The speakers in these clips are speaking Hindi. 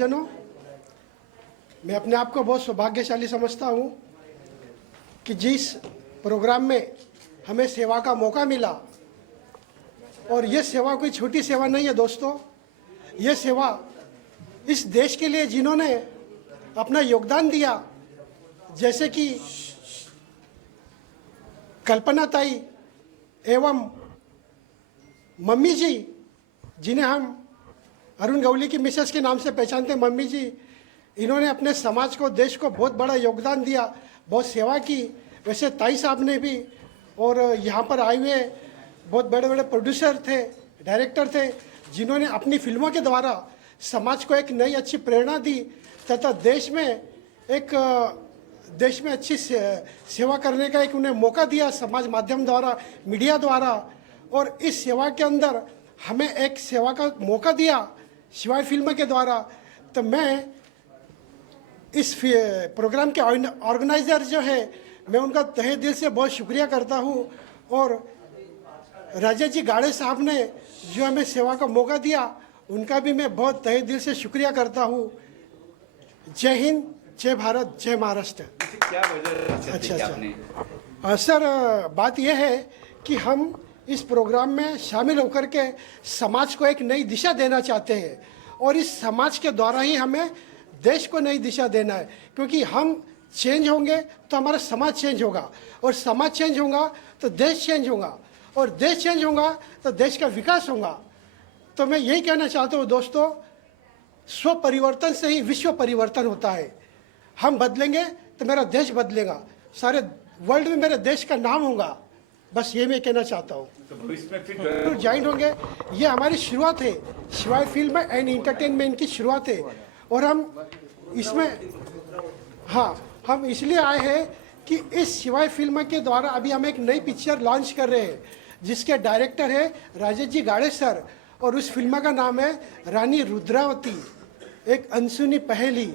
परिवारजनों, मैं अपने आप को बहुत सौभाग्यशाली समझता हूँ कि जिस प्रोग्राम में हमें सेवा का मौका मिला, और ये सेवा कोई छोटी सेवा नहीं है दोस्तों, ये सेवा इस देश के लिए जिन्होंने अपना योगदान दिया, जैसे कि कल्पना ताई एवं मम्मी जी, जिन्हें हम अरुण गवली की मिसेस के नाम से पहचानते हैं, मम्मी जी, इन्होंने अपने समाज को, देश को बहुत बड़ा योगदान दिया, बहुत सेवा की। वैसे ताई साहब ने भी, और यहाँ पर आए हुए बहुत बड़े बड़े प्रोड्यूसर थे, डायरेक्टर थे, जिन्होंने अपनी फिल्मों के द्वारा समाज को एक नई अच्छी प्रेरणा दी तथा देश में अच्छी सेवा करने का एक उन्हें मौका दिया समाज माध्यम द्वारा, मीडिया द्वारा। और इस सेवा के अंदर हमें एक सेवा का मौका दिया शिवाय फिल्म के द्वारा। तो मैं इस प्रोग्राम के ऑर्गेनाइजर जो है, मैं उनका तहे दिल से बहुत शुक्रिया करता हूँ। और राजेश जी गाड़े साहब ने जो हमें सेवा का मौका दिया, उनका भी मैं बहुत तहे दिल से शुक्रिया करता हूँ। जय हिंद, जय भारत, जय महाराष्ट्र। क्या वजह? अच्छा सर, बात यह है कि हम इस प्रोग्राम में शामिल होकर के समाज को एक नई दिशा देना चाहते हैं, और इस समाज के द्वारा ही हमें देश को नई दिशा देना है। क्योंकि हम चेंज होंगे तो हमारा समाज चेंज होगा, और समाज चेंज होगा तो देश चेंज होगा, और देश चेंज होगा तो देश का विकास होगा। तो मैं यही कहना चाहता हूँ दोस्तों, स्व परिवर्तन से ही विश्व परिवर्तन होता है। हम बदलेंगे तो मेरा देश बदलेगा, सारे वर्ल्ड में मेरे देश का नाम होगा। बस ये मैं कहना चाहता हूँ। तो भविष्य में फिर ज्वाइन होंगे, ये हमारी शुरुआत है, शिवाय फिल्म एंड इंटरटेनमेंट की शुरुआत है। और हम इसमें, हाँ, हम इसलिए आए हैं कि इस शिवाय फिल्म के द्वारा अभी हम एक नई पिक्चर लॉन्च कर रहे हैं, जिसके डायरेक्टर है राजेश जी गाड़े सर, और उस फिल्म का नाम है रानी रुद्रावती, एक अनसुनी पहेली।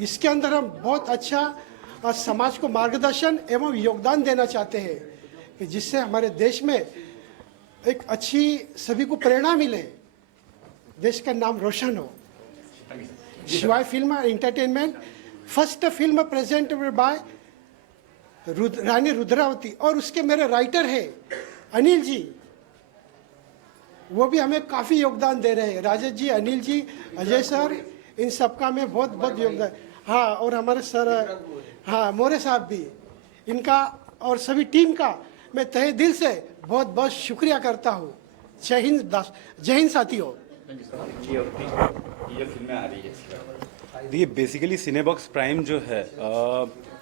इसके अंदर हम बहुत अच्छा समाज को मार्गदर्शन एवं योगदान देना चाहते हैं, कि जिससे हमारे देश में एक अच्छी सभी को प्रेरणा मिले, देश का नाम रोशन हो। Shivaay film entertainment, first film presented by Rani Rudravati, और उसके मेरे राइटर है अनिल जी, वो भी हमें काफ़ी योगदान दे रहे हैं। राजेश जी, अनिल जी, अजय सर, इन सबका में बहुत बहुत योगदान। हाँ, और हमारे सर, हाँ, मोरे साहब भी, इनका और सभी टीम का मैं तहे दिल से बहुत बहुत शुक्रिया करता हूँ। जय हिंद, जय हिंद साथियों। ये फिल्में आ रही है, देखिए बेसिकली सिनेबॉक्स प्राइम जो है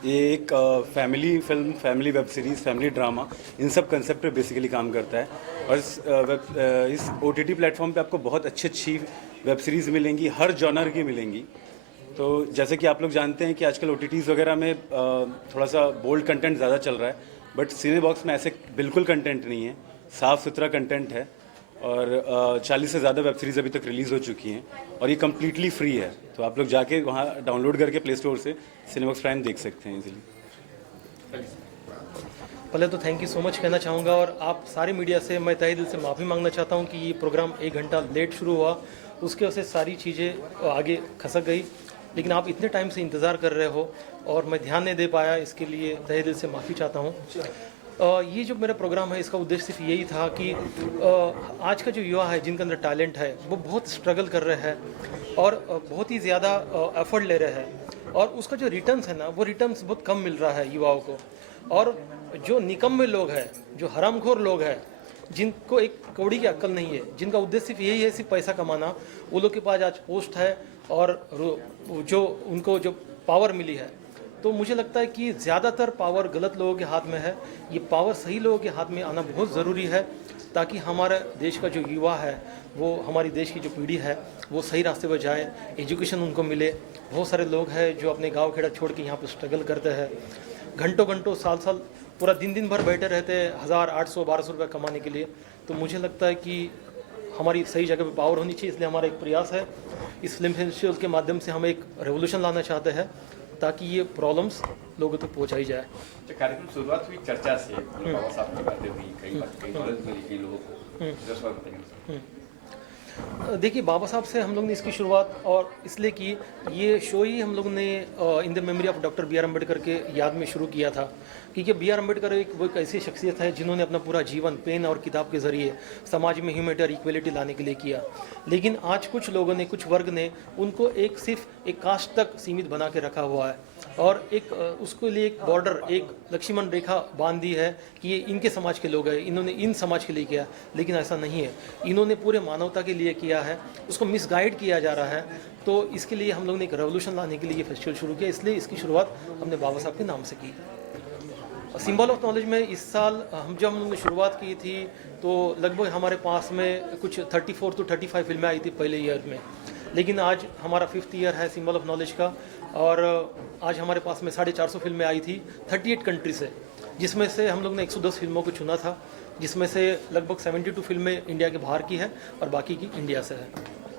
ये एक family film, family web series, family drama, इन सब कंसेप्ट पे बेसिकली काम करता है। और इस OTT प्लेटफॉर्म पे आपको बहुत अच्छी वेब सीरीज़ मिलेंगी, हर जॉनर की मिलेंगी। तो जैसे कि आप लोग जानते हैं कि आजकल OTTs वगैरह में थोड़ा सा बोल्ड कंटेंट ज़्यादा चल रहा है, बट सिनेबॉक्स में ऐसे बिल्कुल कंटेंट नहीं है, साफ़ सुथरा कंटेंट है। और 40 से ज़्यादा वेब सीरीज़ अभी तक रिलीज़ हो चुकी हैं, और ये कम्प्लीटली फ्री है। तो आप लोग जाके वहाँ डाउनलोड करके प्ले स्टोर से सिनेबॉक्स प्राइम देख सकते हैं इजीली। पहले तो थैंक यू सो मच कहना चाहूँगा, और आप सारी मीडिया से मैं तहे दिल से माफ़ी मांगना चाहता हूँ कि ये प्रोग्राम 1 घंटा लेट शुरू हुआ, उसके वजह से सारी चीज़ें आगे खसक गई। लेकिन आप इतने टाइम से इंतज़ार कर रहे हो और मैं ध्यान नहीं दे पाया, इसके लिए तहे दिल से माफ़ी चाहता हूँ। ये जो मेरा प्रोग्राम है, इसका उद्देश्य सिर्फ यही था कि आज का जो युवा है, जिनके अंदर टैलेंट है, वो बहुत स्ट्रगल कर रहे हैं और बहुत ही ज़्यादा एफर्ट ले रहे हैं, और उसका जो रिटर्न्स है ना, वो रिटर्न्स बहुत कम मिल रहा है युवाओं को। और जो निकम्मे लोग हैं, जो हरामखोर लोग हैं, जिनको एक कौड़ी की अक्ल नहीं है, जिनका उद्देश्य सिर्फ यही है, सिर्फ पैसा कमाना, वो लोग के पास आज पोस्ट है और जो उनको जो पावर मिली है, तो मुझे लगता है कि ज़्यादातर पावर गलत लोगों के हाथ में है। ये पावर सही लोगों के हाथ में आना बहुत ज़रूरी है, ताकि हमारे देश का जो युवा है, वो हमारी देश की जो पीढ़ी है, वो सही रास्ते पर जाए, एजुकेशन उनको मिले। बहुत सारे लोग हैं जो अपने गांव खेड़ा छोड़ के यहाँ पर स्ट्रगल करते हैं, घंटों घंटों, साल साल, पूरा दिन भर बैठे रहते हैं 1000, 800, 1200 रुपये कमाने के लिए। तो मुझे लगता है कि हमारी सही जगह पे पावर होनी चाहिए, इसलिए हमारा एक प्रयास है। इस फिल्म फेस्टिवल के माध्यम से हम एक रेवोल्यूशन लाना चाहते हैं, ताकि ये प्रॉब्लम्स लोगों तक पहुंचाई जाए। तो कार्यक्रम शुरुआत हुई चर्चा से, बाबा साहब की बातें हुई, कई नॉलेज मिली कई लोगों को। देखिए, बाबा साहब से हम लोग ने इसकी शुरुआत और इसलिए की, ये शो ही हम लोग ने in the memory of doctor B R Ambedkar के याद में शुरू किया था, क्योंकि बी आर अम्बेडकर वो एक ऐसी शख्सियत है जिन्होंने अपना पूरा जीवन पेन और किताब के ज़रिए समाज में ह्यूमैनिटी और इक्वलिटी लाने के लिए किया। लेकिन आज कुछ लोगों ने, कुछ वर्ग ने उनको सिर्फ एक कास्ट तक सीमित बना के रखा हुआ है और उसके लिए एक बॉर्डर, एक लक्ष्मण रेखा बांध दी है कि ये इनके समाज के लोग हैं, इन्होंने इन समाज के लिए किया। लेकिन ऐसा नहीं है, इन्होंने पूरे मानवता के लिए किया है, उसको मिसगाइड किया जा रहा है। तो इसके लिए हम लोग ने एक रेवोल्यूशन लाने के लिए ये फेस्टिवल शुरू किया, इसलिए इसकी शुरुआत हमने बाबा साहब के नाम से की। सिंबल ऑफ नॉलेज में इस साल जब हम लोगों ने शुरुआत की थी तो लगभग हमारे पास में कुछ 34 to 35 फिल्में आई थी पहले ईयर में, लेकिन आज हमारा 5th ईयर है सिंबल ऑफ नॉलेज का और आज हमारे पास में 450 फिल्में आई थी 38 कंट्री से, जिसमें से हम लोग ने 110 फिल्मों को चुना था, जिसमें से लगभग 72 फिल्में इंडिया के बाहर की है और बाकी की इंडिया से है।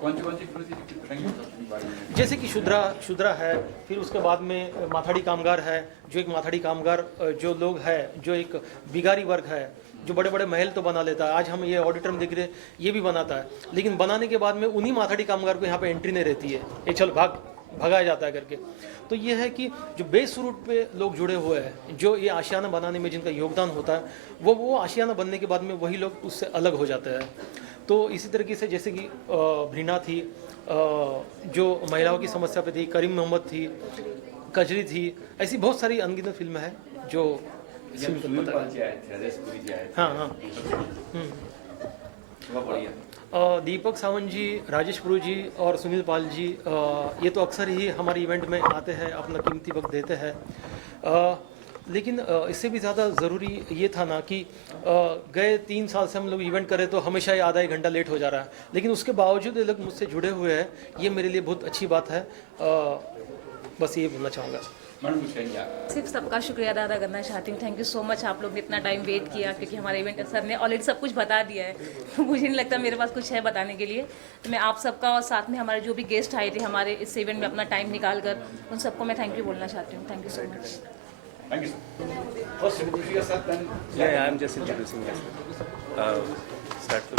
कौन सी फिल्म थी बताएंगे? जैसे कि शुद्रा है, फिर उसके बाद में माथाड़ी कामगार है, जो एक माथाड़ी कामगार जो लोग है, जो एक बिगारी वर्ग है, जो बड़े बड़े महल तो बना लेता है। आज हम ये ऑडिटोरियम देख रहे हैं, ये भी बनाता है, लेकिन बनाने के बाद में उन्हीं माथाड़ी कामगार को यहाँ पे एंट्री नहीं रहती है, ये चल भगाया जाता है करके। तो ये है कि जो बेस रूट पे लोग जुड़े हुए हैं, जो ये आशियाना बनाने में जिनका योगदान होता है, वो आशियाना बनने के बाद में वही लोग उससे अलग हो जाते हैं। तो इसी तरीके से जैसे कि भरीना थी, जो महिलाओं की समस्या पे थी, करीम मोहम्मद थी, कजरी थी, ऐसी बहुत सारी अनगिनत फिल्में हैं जो हाँ दीपक सावंत जी, राजेश पुरी जी और सुनील पाल जी, ये तो अक्सर ही हमारे इवेंट में आते हैं, अपना कीमती वक्त देते हैं। लेकिन इससे भी ज़्यादा ज़रूरी ये था ना कि गए 3 साल से हम लोग इवेंट करें तो हमेशा ही आधा 1 घंटा लेट हो जा रहा है, लेकिन उसके बावजूद ये लोग मुझसे जुड़े हुए हैं, ये मेरे लिए बहुत अच्छी बात है। बस ये बोलना चाहूँगा। सिर्फ सबका शुक्रिया अदा करना चाहती हूँ। थैंक यू सो मच, आप लोग ने इतना टाइम वेट किया, क्योंकि हमारे इवेंट सर ने ऑलरेडी सब कुछ बता दिया है, तो मुझे नहीं लगता मेरे पास कुछ है बताने के लिए। तो मैं आप सबका और साथ में हमारे जो भी गेस्ट आए थे हमारे इस इवेंट में अपना टाइम निकाल कर, उन सबको मैं थैंक यू बोलना चाहती हूँ। Thank you so much. Thank you. First, introduce yourself and Yeah, I'm just introducing myself. Start to.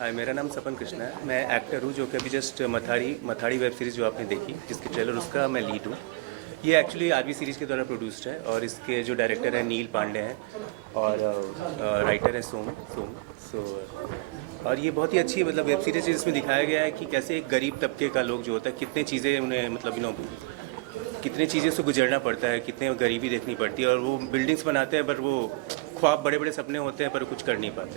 हाय, मेरा नाम सपन कृष्णा है, मैं एक्टर हूँ, जो कि अभी जस्ट मथाड़ी वेब सीरीज़ जो आपने देखी, जिसके ट्रेलर उसका मैं लीड हूँ। ये एक्चुअली आरबी सीरीज़ के द्वारा प्रोड्यूस्ड है और इसके जो डायरेक्टर हैं नील पांडे हैं और राइटर हैं सोम। और ये बहुत ही अच्छी मतलब वेब सीरीज़ है, जिसमें दिखाया गया है कि कैसे एक गरीब तबके का लोग जो होता है, कितने चीज़ें उन्हें मतलब कितनी चीज़ें से गुजरना पड़ता है, कितने गरीबी देखनी पड़ती है, और वो बिल्डिंग्स बनाते हैं पर वो ख्वाब बड़े बड़े सपने होते हैं पर कुछ कर नहीं पाते।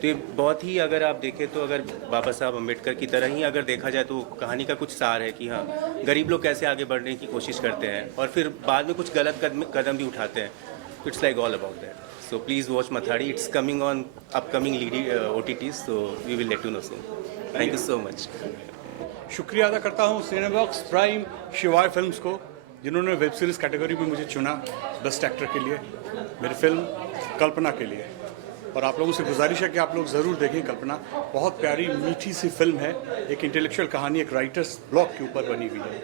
तो ये बहुत ही, अगर आप देखें तो अगर बाबा साहब अम्बेडकर की तरह ही अगर देखा जाए तो कहानी का कुछ सार है कि हाँ, गरीब लोग कैसे आगे बढ़ने की कोशिश करते हैं और फिर बाद में कुछ गलत कदम भी उठाते हैं। तो it's like all about that. So please watch Mathadi, it's coming on upcoming OTTs, so we will let you know soon. Thank you so much. शुक्रिया अदा करता हूँ सिनेबॉक्स प्राइम शिवाय फिल्म्स को, जिन्होंने वेब सीरीज़ कैटेगरी में मुझे चुना बेस्ट एक्टर के लिए, मेरी फिल्म कल्पना के लिए। और आप लोगों से गुजारिश है कि आप लोग ज़रूर देखें कल्पना। बहुत प्यारी मीठी सी फिल्म है, एक इंटेलेक्चुअल कहानी, एक राइटर्स ब्लॉक के ऊपर बनी हुई है।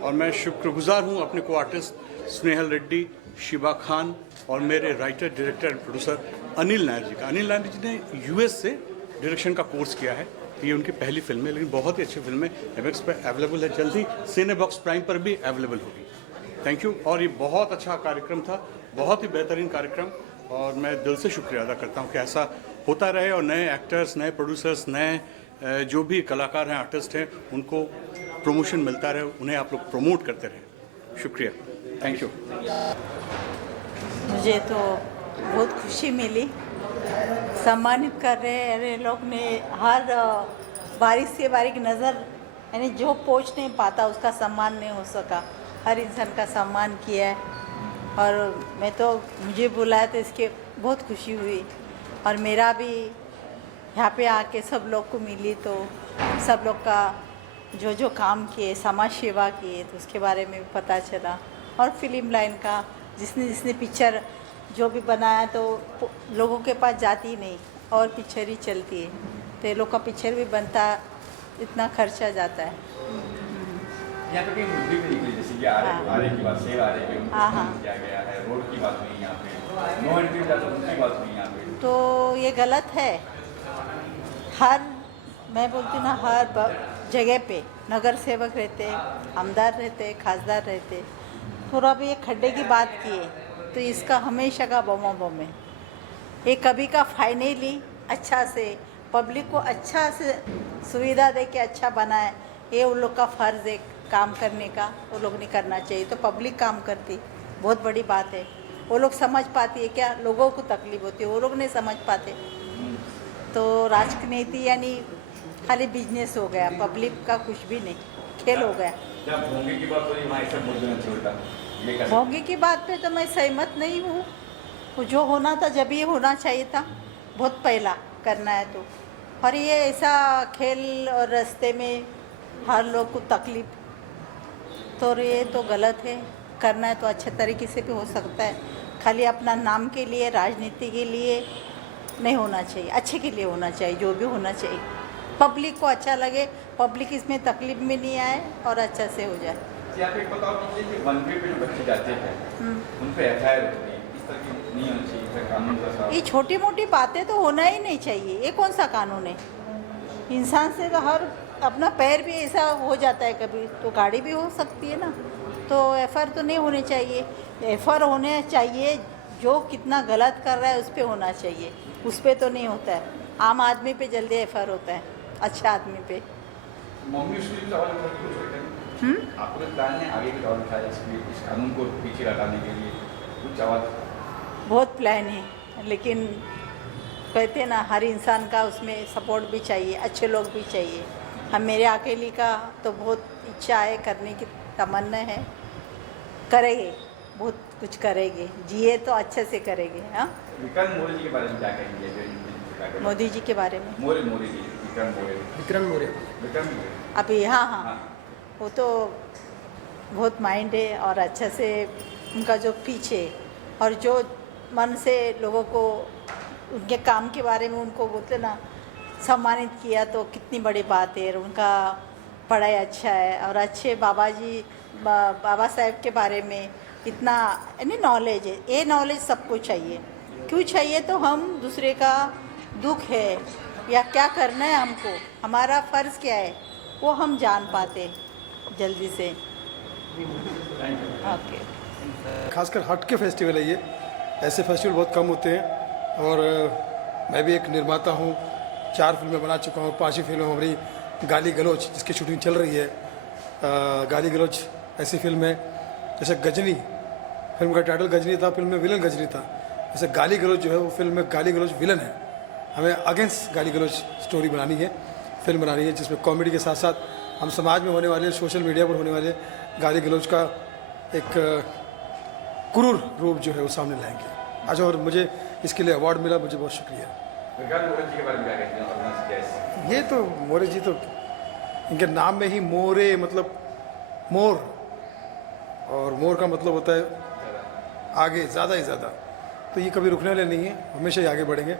और मैं शुक्रगुजार हूँ अपने को आर्टिस्ट स्नेहल रेड्डी, शिबा खान और मेरे writer, director and producer Anil Nair ji का। अनिल नायर जी ने US से डायरेक्शन का कोर्स किया है, ये उनकी पहली फिल्म है, लेकिन बहुत ही अच्छी फिल्म है। MX पर अवेलेबल है, जल्दी सिनेबॉक्स प्राइम पर भी अवेलेबल होगी। Thank you. और ये बहुत अच्छा कार्यक्रम था, बहुत ही बेहतरीन कार्यक्रम, और मैं दिल से शुक्रिया अदा करता हूँ कि ऐसा होता रहे और नए एक्टर्स, नए प्रोड्यूसर्स, नए जो भी कलाकार हैं, आर्टिस्ट हैं, उनको प्रमोशन मिलता रहे, उन्हें आप लोग प्रमोट करते रहें। शुक्रिया, थैंक यू। मुझे तो बहुत खुशी मिली, सम्मानित कर रहे लोग ने। हर बारीक से बारीक नज़र, यानी जो पहुँच नहीं पाता उसका सम्मान नहीं हो सका, हर इंसान का सम्मान किया है। और मैं तो, मुझे बुलाया तो इसके बहुत खुशी हुई, और मेरा भी यहाँ पे आके सब लोग को मिली तो सब लोग का जो काम किए, समाज सेवा किए, तो उसके बारे में भी पता चला। और फिल्म लाइन का जिसने पिक्चर जो भी बनाया तो लोगों के पास जाती नहीं और पिक्चर ही चलती है, तो ये लोग का पिक्चर भी बनता, इतना खर्चा जाता है। यहाँ पे कहीं मुद्दे भी निकली, जैसे कि आरे की बात, सेव आरे पे किया गया है, रोड की बात हुई यहाँ पे, नो एंट्री उनकी बात हुई यहाँ पे। तो ये गलत है। हर मैं बोलती ना हर जगह पे नगर सेवक रहते, आमदार रहते, खासदार रहते, थोड़ा भी ये खड्डे की बात की है तो इसका हमेशा का बम है। ये कभी का फाइनली अच्छा से पब्लिक को अच्छा से सुविधा दे के अच्छा बनाए, ये उन लोग का फ़र्ज़ है काम करने का, वो लोग नहीं करना चाहिए तो पब्लिक काम करती, बहुत बड़ी बात है। वो लोग समझ पाती है क्या लोगों को तकलीफ होती है, वो लोग नहीं समझ पाते। तो राजनीति यानी खाली बिजनेस हो गया, पब्लिक का कुछ भी नहीं, खेल हो गया। जब भोंगे की बात हुई वहाँ ये सब बोल देना छोड़ता ये कैसे? भोंगी की बात पे तो मैं सहमत नहीं हूँ, वो जो होना था जब ये होना चाहिए था, बहुत पहला करना है तो। और ये ऐसा खेल और रास्ते में हर लोग को तकलीफ, तो ये तो गलत है। करना है तो अच्छे तरीके से भी हो सकता है, खाली अपना नाम के लिए राजनीति के लिए नहीं होना चाहिए, अच्छे के लिए होना चाहिए, जो भी होना चाहिए पब्लिक को अच्छा लगे, पब्लिक इसमें तकलीफ में नहीं आए और अच्छा से हो जाए। जी आप एक बताओ कि वन वे पे जो बच्चे जाते हैं उन पे एफआईआर होती है, इस तरह की नहीं होनी चाहिए, इसका कानून का साथ ये छोटी मोटी बातें तो होना ही नहीं चाहिए, ये कौन सा कानून है? इंसान से तो हर अपना पैर भी ऐसा हो जाता है कभी, तो गाड़ी भी हो सकती है ना, तो एफआईआर तो नहीं होने चाहिए। एफआईआर होने चाहिए जो कितना गलत कर रहा है उस पर होना चाहिए, उस पर तो नहीं होता है। आम आदमी पे जल्दी एफआईआर होता है, अच्छे आदमी पे। मम्मी उसके लिए सवाल उठाती कुछ करते हैं आपको प्लान है आगे भी सवाल उठाया इस कानून को पीछे हटाने के लिए कुछ आवाज़? बहुत प्लान है, लेकिन कहते हैं ना हर इंसान का उसमें सपोर्ट भी चाहिए, अच्छे लोग भी चाहिए। हम मेरे अकेली का तो बहुत इच्छा है, करने की तमन्ना है, करेंगे, बहुत कुछ करेंगे, जिए तो अच्छे से करेंगे। हाँ, विक्रांत मोरे जी के बारे में क्या कहेंगे? मोदी जी के बारे में मोरे जी विक्रांत मोरे अभी हाँ, वो तो बहुत माइंड है और अच्छा से उनका जो पीछे और जो मन से लोगों को उनके काम के बारे में उनको बोलते ना सम्मानित किया तो कितनी बड़ी बात है। और उनका पढ़ाई अच्छा है और अच्छे बाबा साहेब के बारे में इतना यानी नॉलेज है। ये नॉलेज सबको चाहिए, क्यों चाहिए? तो हम दूसरे का दुख है या क्या करना है हमको, हमारा फ़र्ज़ क्या है, वो हम जान पाते जल्दी से। ओके, खासकर हट के फेस्टिवल है ये, ऐसे फेस्टिवल बहुत कम होते हैं। और मैं भी एक निर्माता हूँ, 4 फिल्में बना चुका हूँ, 5वीं फिल्म हमारी गाली गलोच जिसकी शूटिंग चल रही है। गाली गलोच ऐसी फिल्म है जैसे गजनी, फिल्म का टाइटल गजनी था, फिल्म में विलन गजनी था। जैसे गाली गलोच जो है वो फिल्म में गाली गलोच विलन है। हमें अगेंस्ट गाली गलोच स्टोरी बनानी है, फिल्म बनानी है जिसमें कॉमेडी के साथ साथ हम समाज में होने वाले, सोशल मीडिया पर होने वाले गाली गलोच का एक क्रूर रूप जो है वो सामने लाएंगे आज। और मुझे इसके लिए अवार्ड मिला, मुझे बहुत शुक्रिया। विक्रांत मोरे जी के बारे में क्या कहते हैं? ये तो मोरे जी तो इनके नाम में ही मोरे मतलब मोर, और मोर का मतलब होता है आगे, ज़्यादा ही ज़्यादा। तो ये कभी रुकने वाले नहीं है, हमेशा ही आगे बढ़ेंगे।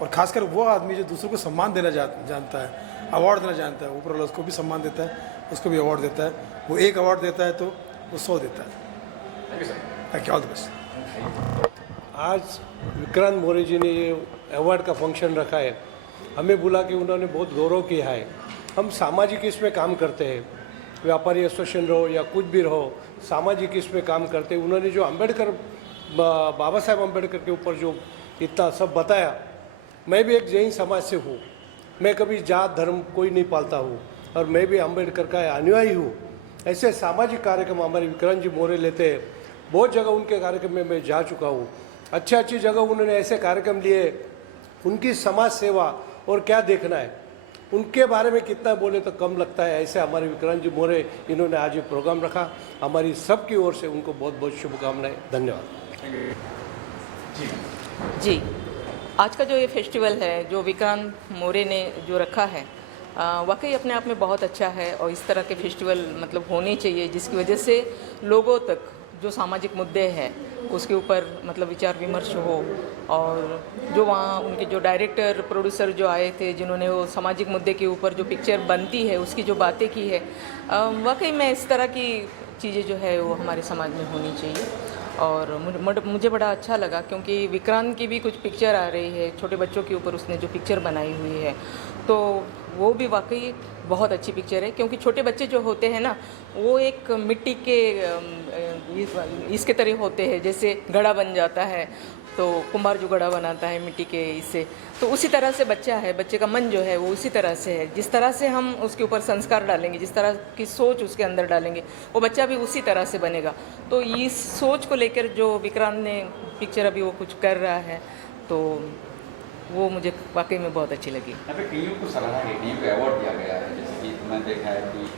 और खासकर वो आदमी जो दूसरों को सम्मान देना जानता है, अवार्ड देना जानता है, ऊपर वाला उसको भी सम्मान देता है, उसको भी अवार्ड देता है। वो एक अवार्ड देता है तो वो 100 देता है। Thank you, all the best. आज विक्रांत मोरे जी ने ये अवार्ड का फंक्शन रखा है, हमें बुला के उन्होंने बहुत गौरव किया है। हम सामाजिक इसमें काम करते हैं, व्यापारी एसोसिएशन रहो या कुछ भी रहो, सामाजिक इसमें काम करते हैं। उन्होंने जो अम्बेडकर, बाबा साहेब अम्बेडकर के ऊपर जो इतना सब बताया, मैं भी एक जैन समाज से हूँ, मैं कभी जात धर्म कोई नहीं पालता हूँ और मैं भी अम्बेडकर का अनुयायी हूँ। ऐसे सामाजिक कार्यक्रम हमारे विक्रांत जी मोरे लेते हैं, बहुत जगह उनके कार्यक्रम में मैं जा चुका हूँ। अच्छी जगह उन्होंने ऐसे कार्यक्रम लिए, उनकी समाज सेवा और क्या देखना है, उनके बारे में कितना बोले तो कम लगता है। ऐसे हमारे विक्रांत जी मोरे इन्होंने आज ये प्रोग्राम रखा, हमारी सबकी ओर से उनको बहुत बहुत शुभकामनाएं, धन्यवाद। जी, आज का जो ये फेस्टिवल है जो विक्रांत मोरे ने जो रखा है, वाकई अपने आप में बहुत अच्छा है। और इस तरह के फेस्टिवल मतलब होने चाहिए जिसकी वजह से लोगों तक जो सामाजिक मुद्दे हैं उसके ऊपर मतलब विचार विमर्श हो। और जो वहाँ उनके जो डायरेक्टर प्रोड्यूसर जो आए थे, जिन्होंने वो सामाजिक मुद्दे के ऊपर जो पिक्चर बनती है उसकी जो बातें की है, वाकई में इस तरह की चीज़ें जो है वो हमारे समाज में होनी चाहिए। और मुझे बड़ा अच्छा लगा क्योंकि विक्रांत की भी कुछ पिक्चर आ रही है, छोटे बच्चों के ऊपर उसने जो पिक्चर बनाई हुई है, तो वो भी वाकई बहुत अच्छी पिक्चर है। क्योंकि छोटे बच्चे जो होते हैं ना, वो एक मिट्टी के इसके तरह होते हैं, जैसे घड़ा बन जाता है तो कुम्हार जो घड़ा बनाता है मिट्टी के इससे, तो उसी तरह से बच्चा है, बच्चे का मन जो है वो उसी तरह से है। जिस तरह से हम उसके ऊपर संस्कार डालेंगे, जिस तरह की सोच उसके अंदर डालेंगे, वो बच्चा भी उसी तरह से बनेगा। तो इस सोच को लेकर जो विक्रांत ने पिक्चर अभी वो कुछ कर रहा है, तो वो मुझे वाकई में बहुत अच्छी लगी। यहाँ पे कईयों को सराहा गई, कईयों को अवार्ड दिया गया है, जैसे कि मैंने देखा है कि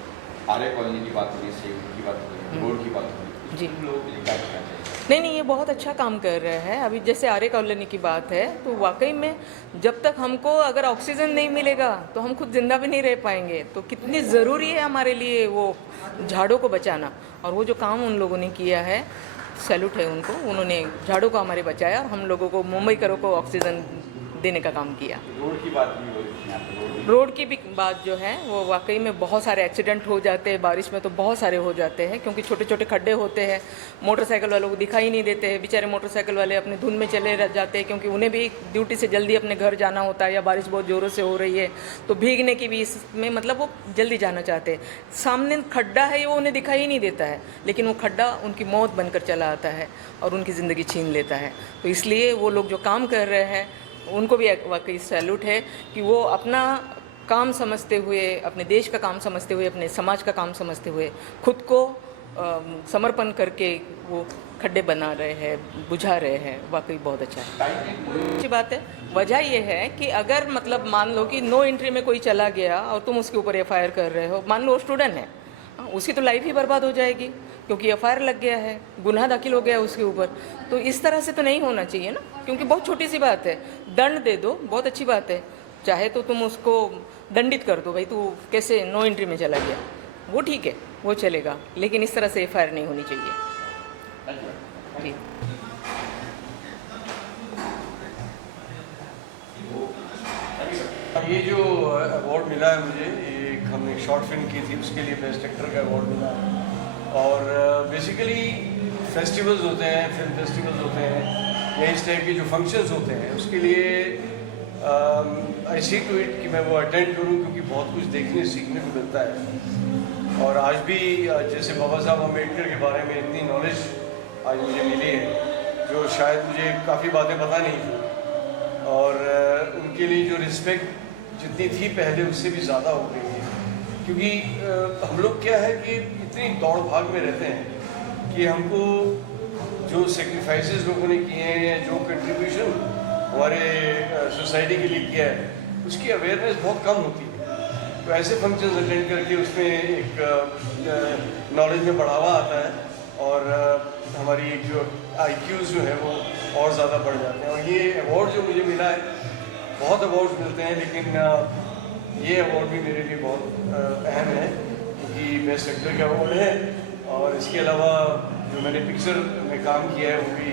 आर्य कॉलोनी की बात हुई, सेव की बात हुई, रोड की बात हुई, जी। उन लोगों के लिए क्या कहना चाहिए? नहीं, ये बहुत अच्छा काम कर रहे हैं। अभी जैसे आर्य कॉलोनी की बात है, तो वाकई में जब तक हमको अगर ऑक्सीजन नहीं मिलेगा तो हम खुद जिंदा भी नहीं रह पाएंगे। तो कितनी ज़रूरी है हमारे लिए वो झाड़ों को बचाना, और वो जो काम उन लोगों ने किया है, सैल्यूट है उनको। उन्होंने झाड़ों को हमारे बचाया और हम लोगों को, मुंबई करों को ऑक्सीजन देने का काम किया। रोड की बात भी हो रही थी यहाँ पे, रोड की भी बात जो है वो वाकई में बहुत सारे एक्सीडेंट हो जाते हैं, बारिश में तो बहुत सारे हो जाते हैं, क्योंकि छोटे छोटे खड्डे होते हैं। मोटरसाइकिल वालों को दिखाई नहीं देते हैं, बेचारे मोटरसाइकिल वाले अपने धुन में चले रह जाते हैं, क्योंकि उन्हें भी ड्यूटी से जल्दी अपने घर जाना होता है, या बारिश बहुत ज़ोरों से हो रही है तो भीगने की भी इसमें मतलब वो जल्दी जाना चाहते हैं। सामने खड्डा है वो उन्हें दिखाई नहीं देता है, लेकिन वो खड्डा उनकी मौत बनकर चला आता है और उनकी ज़िंदगी छीन लेता है। तो इसलिए वो लोग जो काम कर रहे हैं उनको भी वाकई सैल्यूट है कि वो अपना काम समझते हुए, अपने देश का काम समझते हुए, अपने समाज का काम समझते हुए खुद को समर्पण करके वो खड्डे बना रहे हैं, बुझा रहे हैं। वाकई बहुत अच्छा है। अच्छी बात है। वजह यह है कि अगर मतलब मान लो कि नो एंट्री में कोई चला गया और तुम उसके ऊपर एफआईआर कर रहे हो, मान लो स्टूडेंट है, उसकी तो लाइफ ही बर्बाद हो जाएगी, क्योंकि एफआईआर लग गया है, गुनाह दाखिल हो गया है उसके ऊपर। तो इस तरह से तो नहीं होना चाहिए ना, क्योंकि बहुत छोटी सी बात है। दंड दे दो, बहुत अच्छी बात है। चाहे तो तुम उसको दंडित कर दो, भाई तू कैसे नो एंट्री में चला गया, वो ठीक है, वो चलेगा, लेकिन इस तरह से एफआईआर नहीं होनी चाहिए। जी। ये जो अवार्ड मिला है मुझे, एक हमने शॉर्ट फिल्म की थी, उसके लिए बेस्ट एक्टर का अवार्ड मिला है। और बेसिकली फेस्टिवल्स होते हैं, फिल्म फेस्टिवल्स होते हैं, या इस टाइप के जो फंक्शंस होते हैं, उसके लिए आई सी टू इट कि मैं वो अटेंड करूं, क्योंकि बहुत कुछ देखने सीखने को मिलता है। और आज भी जैसे बाबा साहब अम्बेडकर के बारे में इतनी नॉलेज आज मुझे मिली है, जो शायद मुझे काफ़ी बातें पता नहीं थी। और उनके लिए जो रिस्पेक्ट जितनी थी पहले, उससे भी ज़्यादा हो गई है। क्योंकि हम लोग क्या है कि इतनी दौड़ भाग में रहते हैं कि हमको जो सेक्रीफाइसेस लोगों ने किए हैं, या जो कंट्रीब्यूशन हमारे सोसाइटी के लिए किया है, उसकी अवेयरनेस बहुत कम होती है। तो ऐसे फंक्शंस अटेंड करके उसमें एक नॉलेज में बढ़ावा आता है, और हमारी एक जो IQs जो है वो और ज़्यादा बढ़ जाते हैं। और ये अवार्ड जो मुझे मिला है, बहुत अवार्ड्स मिलते हैं, लेकिन ये अवार्ड भी मेरे लिए बहुत अहम है, क्योंकि बेस्ट एक्टर का अवार्ड है। और इसके अलावा जो मैंने पिक्चर में काम किया है, वो भी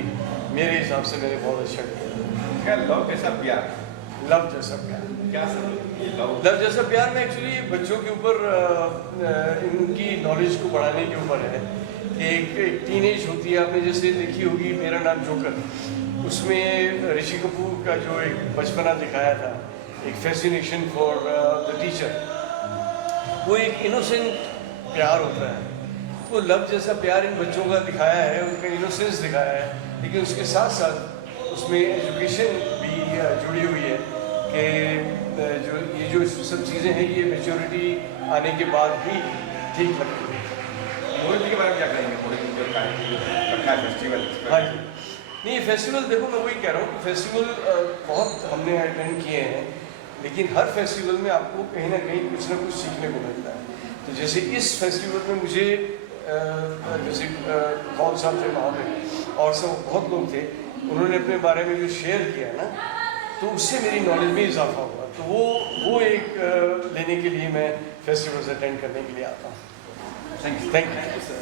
मेरे हिसाब से मैंने बहुत अच्छा किया। क्या लव जैसा प्यार? लव जैसा प्यार क्या सर ये लव जैसा प्यार में एक्चुअली बच्चों के ऊपर इनकी नॉलेज को बढ़ाने के ऊपर है। एक टीनेज होती है, आपने जैसे देखी होगी मेरा नाम जोकर, उसमें ऋषि कपूर का जो एक बचपना दिखाया था, एक फैसिनेशन फॉर द टीचर, वो एक इनोसेंट प्यार होता है। तो लव जैसा प्यार इन बच्चों का दिखाया है, उनका इनोसेंस दिखाया है, लेकिन उसके साथ साथ उसमें एजुकेशन भी जुड़ी हुई है कि जो ये जो सब चीज़ें हैं, ये मैच्योरिटी आने के बाद भी ठीक लगती है। मोहित जी के बारे में क्या कहेंगे? थोड़ी जो रखा है फेस्टिवल। हाँ जी, नहीं फेस्टिवल देखो, मैं वही कह रहा हूँ कि फेस्टिवल बहुत हमने अटेंड किए हैं, लेकिन हर फेस्टिवल में आपको कहीं ना कहीं कुछ ना कुछ सीखने को मिलता है। तो जैसे इस फेस्टिवल में मुझे जैसे कौन साहब थे वहाँ पे, और सब बहुत लोग थे, उन्होंने अपने बारे में जो शेयर किया ना, तो उससे मेरी नॉलेज में इजाफा हुआ। तो वो एक लेने के लिए मैं फेस्टिवल्स अटेंड करने के लिए आता हूँ। Thank you. Thank you sir.